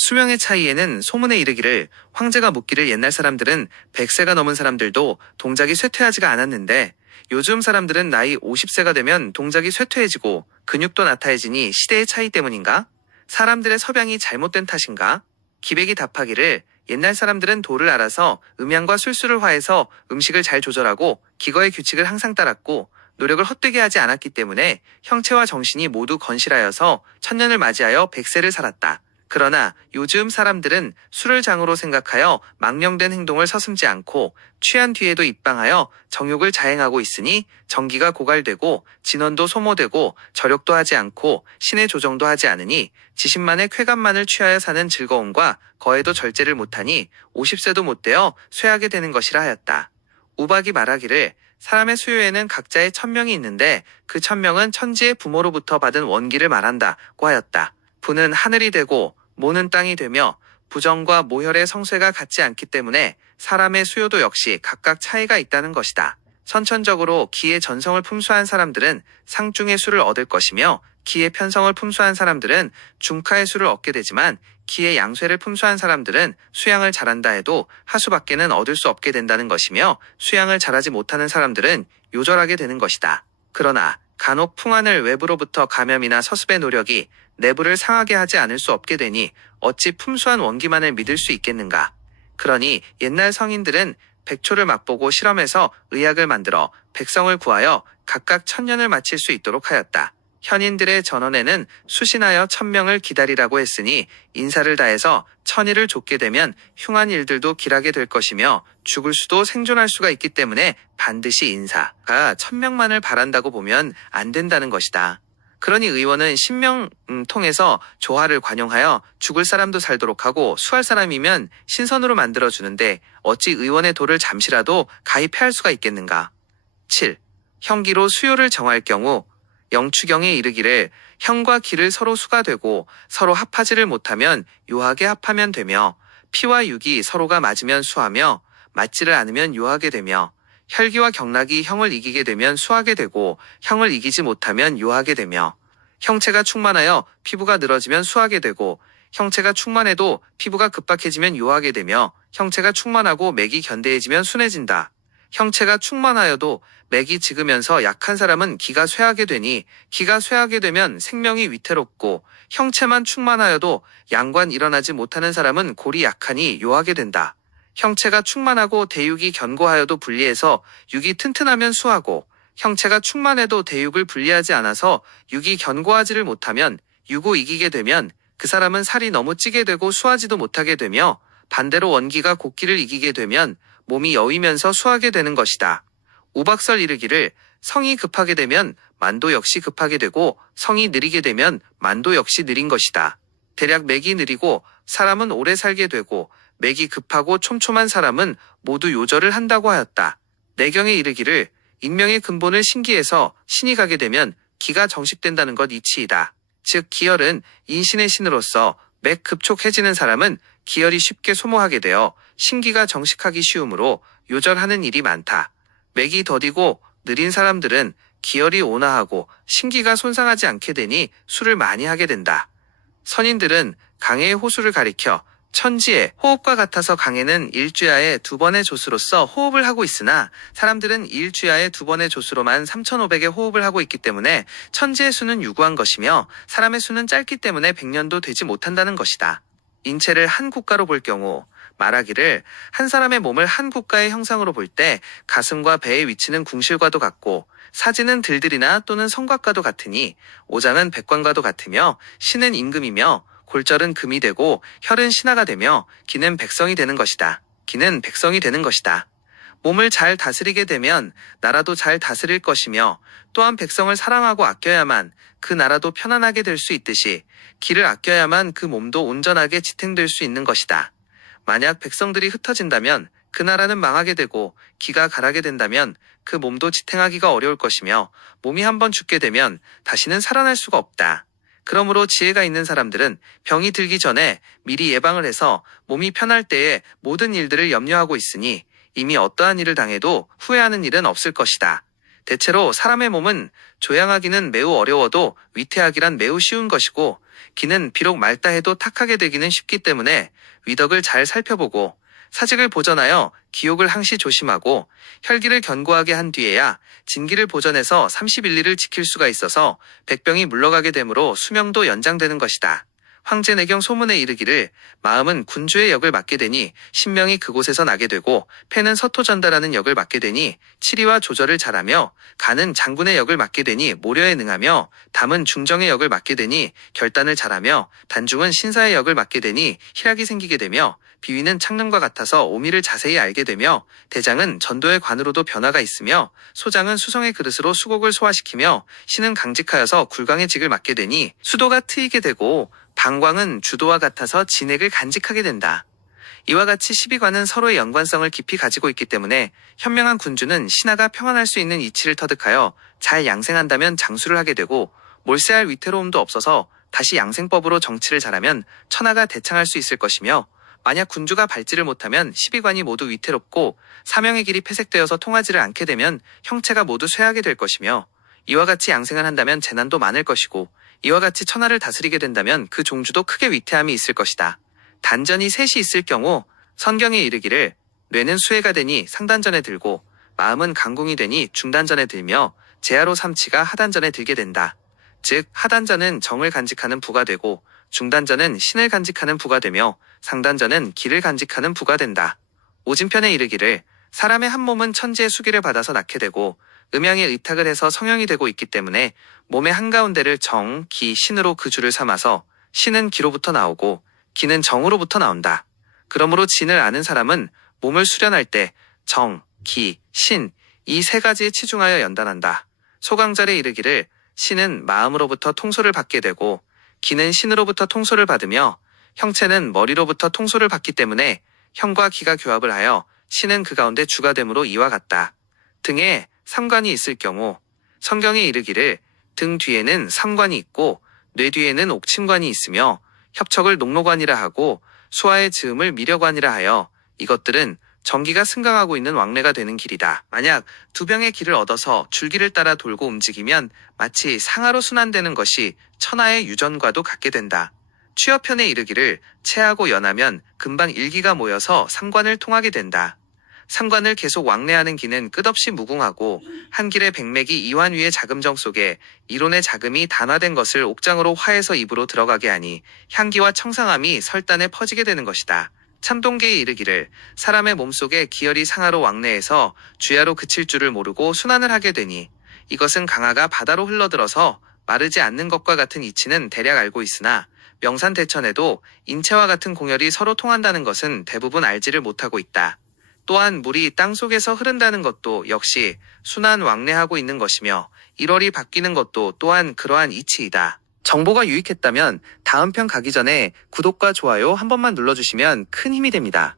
수명의 차이에는 소문에 이르기를 황제가 묻기를 옛날 사람들은 100세가 넘은 사람들도 동작이 쇠퇴하지가 않았는데 요즘 사람들은 나이 50세가 되면 동작이 쇠퇴해지고 근육도 나타해지니 시대의 차이 때문인가? 사람들의 서양이 잘못된 탓인가? 기백이 답하기를 옛날 사람들은 도를 알아서 음양과 술수를 화해서 음식을 잘 조절하고 기거의 규칙을 항상 따랐고 노력을 헛되게 하지 않았기 때문에 형체와 정신이 모두 건실하여서 천년을 맞이하여 100세를 살았다. 그러나 요즘 사람들은 술을 장으로 생각하여 망령된 행동을 서슴지 않고 취한 뒤에도 입방하여 정욕을 자행하고 있으니 정기가 고갈되고 진원도 소모되고 저력도 하지 않고 신의 조정도 하지 않으니 지신만의 쾌감만을 취하여 사는 즐거움과 거에도 절제를 못하니 50세도 못되어 쇠하게 되는 것이라 하였다. 우박이 말하기를 사람의 수요에는 각자의 천명이 있는데 그 천명은 천지의 부모로부터 받은 원기를 말한다고 하였다. 부는 하늘이 되고 모는 땅이 되며 부정과 모혈의 성쇠가 같지 않기 때문에 사람의 수요도 역시 각각 차이가 있다는 것이다. 선천적으로 기의 전성을 품수한 사람들은 상중의 수를 얻을 것이며 기의 편성을 품수한 사람들은 중카의 수를 얻게 되지만 기의 양쇠를 품수한 사람들은 수양을 잘한다 해도 하수밖에는 얻을 수 없게 된다는 것이며 수양을 잘하지 못하는 사람들은 요절하게 되는 것이다. 그러나 간혹 풍환을 외부로부터 감염이나 서습의 노력이 내부를 상하게 하지 않을 수 없게 되니 어찌 품수한 원기만을 믿을 수 있겠는가. 그러니 옛날 성인들은 백초를 맛보고 실험해서 의약을 만들어 백성을 구하여 각각 천년을 마칠 수 있도록 하였다. 현인들의 전원에는 수신하여 천명을 기다리라고 했으니 인사를 다해서 천일을 좇게 되면 흉한 일들도 길하게 될 것이며 죽을 수도 생존할 수가 있기 때문에 반드시 인사가 천명만을 바란다고 보면 안 된다는 것이다. 그러니 의원은 신명 통해서 조화를 관용하여 죽을 사람도 살도록 하고 수할 사람이면 신선으로 만들어주는데 어찌 의원의 도를 잠시라도 가입할 수가 있겠는가. 7. 형기로 수요를 정할 경우 영추경에 이르기를 형과 기를 서로 수가 되고 서로 합하지를 못하면 요하게 합하면 되며 피와 육이 서로가 맞으면 수하며 맞지를 않으면 요하게 되며 혈기와 경락이 형을 이기게 되면 수하게 되고 형을 이기지 못하면 요하게 되며 형체가 충만하여 피부가 늘어지면 수하게 되고 형체가 충만해도 피부가 급박해지면 요하게 되며 형체가 충만하고 맥이 견대해지면 순해진다. 형체가 충만하여도 맥이 지으면서 약한 사람은 기가 쇠하게 되니 기가 쇠하게 되면 생명이 위태롭고 형체만 충만하여도 양관 일어나지 못하는 사람은 골이 약하니 요하게 된다. 형체가 충만하고 대육이 견고하여도 불리해서 육이 튼튼하면 수하고 형체가 충만해도 대육을 분리하지 않아서 육이 견고하지를 못하면 유고 이기게 되면 그 사람은 살이 너무 찌게 되고 수하지도 못하게 되며 반대로 원기가 곡기를 이기게 되면 몸이 여위면서 수하게 되는 것이다. 우박설 이르기를 성이 급하게 되면 만도 역시 급하게 되고 성이 느리게 되면 만도 역시 느린 것이다. 대략 맥이 느리고 사람은 오래 살게 되고 맥이 급하고 촘촘한 사람은 모두 요절을 한다고 하였다. 내경에 이르기를 인명의 근본을 신기해서 신이 가게 되면 기가 정식된다는 것 이치이다. 즉 기혈은 인신의 신으로서 맥 급촉해지는 사람은 기혈이 쉽게 소모하게 되어 신기가 정식하기 쉬우므로 요절하는 일이 많다. 맥이 더디고 느린 사람들은 기혈이 온화하고 신기가 손상하지 않게 되니 술을 많이 하게 된다. 선인들은 강해의 호수를 가리켜 천지의 호흡과 같아서 강해는 일주야에 2번의 조수로서 호흡을 하고 있으나 사람들은 일주야에 2번의 조수로만 3500의 호흡을 하고 있기 때문에 천지의 수는 유구한 것이며 사람의 수는 짧기 때문에 100년도 되지 못한다는 것이다. 인체를 한 국가로 볼 경우 말하기를 한 사람의 몸을 한 국가의 형상으로 볼 때 가슴과 배의 위치는 궁실과도 같고 사지는 들들이나 또는 성곽과도 같으니 오장은 백관과도 같으며 신은 임금이며 골절은 금이 되고 혈은 신하가 되며 기는 백성이 되는 것이다. 기는 백성이 되는 것이다. 몸을 잘 다스리게 되면 나라도 잘 다스릴 것이며 또한 백성을 사랑하고 아껴야만 그 나라도 편안하게 될 수 있듯이 기를 아껴야만 그 몸도 온전하게 지탱될 수 있는 것이다. 만약 백성들이 흩어진다면 그 나라는 망하게 되고 기가 가라게 된다면 그 몸도 지탱하기가 어려울 것이며 몸이 한번 죽게 되면 다시는 살아날 수가 없다. 그러므로 지혜가 있는 사람들은 병이 들기 전에 미리 예방을 해서 몸이 편할 때에 모든 일들을 염려하고 있으니 이미 어떠한 일을 당해도 후회하는 일은 없을 것이다. 대체로 사람의 몸은 조향하기는 매우 어려워도 위태하기란 매우 쉬운 것이고 기는 비록 맑다 해도 탁하게 되기는 쉽기 때문에 위덕을 잘 살펴보고 사직을 보전하여 기욕을 항시 조심하고 혈기를 견고하게 한 뒤에야 진기를 보전해서 31리를 지킬 수가 있어서 백병이 물러가게 되므로 수명도 연장되는 것이다. 황제내경 소문에 이르기를 마음은 군주의 역을 맡게 되니 신명이 그곳에서 나게 되고 폐는 서토전달하는 역을 맡게 되니 치리와 조절을 잘하며 간은 장군의 역을 맡게 되니 모려에 능하며 담은 중정의 역을 맡게 되니 결단을 잘하며 단중은 신사의 역을 맡게 되니 희락이 생기게 되며 비위는 창릉과 같아서 오미를 자세히 알게 되며 대장은 전도의 관으로도 변화가 있으며 소장은 수성의 그릇으로 수곡을 소화시키며 신은 강직하여서 굴강의 직을 맡게 되니 수도가 트이게 되고 방광은 주도와 같아서 진액을 간직하게 된다. 이와 같이 12관은 서로의 연관성을 깊이 가지고 있기 때문에 현명한 군주는 신하가 평안할 수 있는 이치를 터득하여 잘 양생한다면 장수를 하게 되고 몰세할 위태로움도 없어서 다시 양생법으로 정치를 잘하면 천하가 대창할 수 있을 것이며 만약 군주가 밟지를 못하면 12관이 모두 위태롭고 사명의 길이 폐색되어서 통하지를 않게 되면 형체가 모두 쇠하게 될 것이며 이와 같이 양생을 한다면 재난도 많을 것이고 이와 같이 천하를 다스리게 된다면 그 종주도 크게 위태함이 있을 것이다. 단전이 셋이 있을 경우 성경에 이르기를 뇌는 수해가 되니 상단전에 들고 마음은 강궁이 되니 중단전에 들며 제하로 삼치가 하단전에 들게 된다. 즉 하단전은 정을 간직하는 부가 되고 중단전은 신을 간직하는 부가 되며 상단전은 기를 간직하는 부가 된다. 오진편에 이르기를 사람의 한 몸은 천지의 수기를 받아서 낳게 되고 음양에 의탁을 해서 성형이 되고 있기 때문에 몸의 한가운데를 정, 기, 신으로 그 주를 삼아서 신은 기로부터 나오고 기는 정으로부터 나온다. 그러므로 진을 아는 사람은 몸을 수련할 때 정, 기, 신 이 세 가지에 치중하여 연단한다. 소강절에 이르기를 신은 마음으로부터 통솔을 받게 되고 기는 신으로부터 통솔을 받으며 형체는 머리로부터 통솔을 받기 때문에 형과 기가 교합을 하여 신은 그 가운데 주가 되므로 이와 같다. 등에 삼관이 있을 경우 성경에 이르기를 등 뒤에는 삼관이 있고 뇌 뒤에는 옥침관이 있으며 협척을 녹로관이라 하고 수하의 즈음을 미려관이라 하여 이것들은 정기가 승강하고 있는 왕래가 되는 길이다. 만약 두 병의 길을 얻어서 줄기를 따라 돌고 움직이면 마치 상하로 순환되는 것이 천하의 유전과도 같게 된다. 취업편에 이르기를 체하고 연하면 금방 일기가 모여서 상관을 통하게 된다. 상관을 계속 왕래하는 기는 끝없이 무궁하고 한 길의 백맥이 이완 위의 자금정 속에 이론의 자금이 단화된 것을 옥장으로 화해서 입으로 들어가게 하니 향기와 청상함이 설단에 퍼지게 되는 것이다. 참동계에 이르기를 사람의 몸속에 기혈이 상하로 왕래해서 주야로 그칠 줄을 모르고 순환을 하게 되니 이것은 강하가 바다로 흘러들어서 마르지 않는 것과 같은 이치는 대략 알고 있으나 명산대천에도 인체와 같은 공혈이 서로 통한다는 것은 대부분 알지를 못하고 있다. 또한 물이 땅속에서 흐른다는 것도 역시 순환 왕래하고 있는 것이며 1월이 바뀌는 것도 또한 그러한 이치이다. 정보가 유익했다면 다음 편 가기 전에 구독과 좋아요 한 번만 눌러주시면 큰 힘이 됩니다.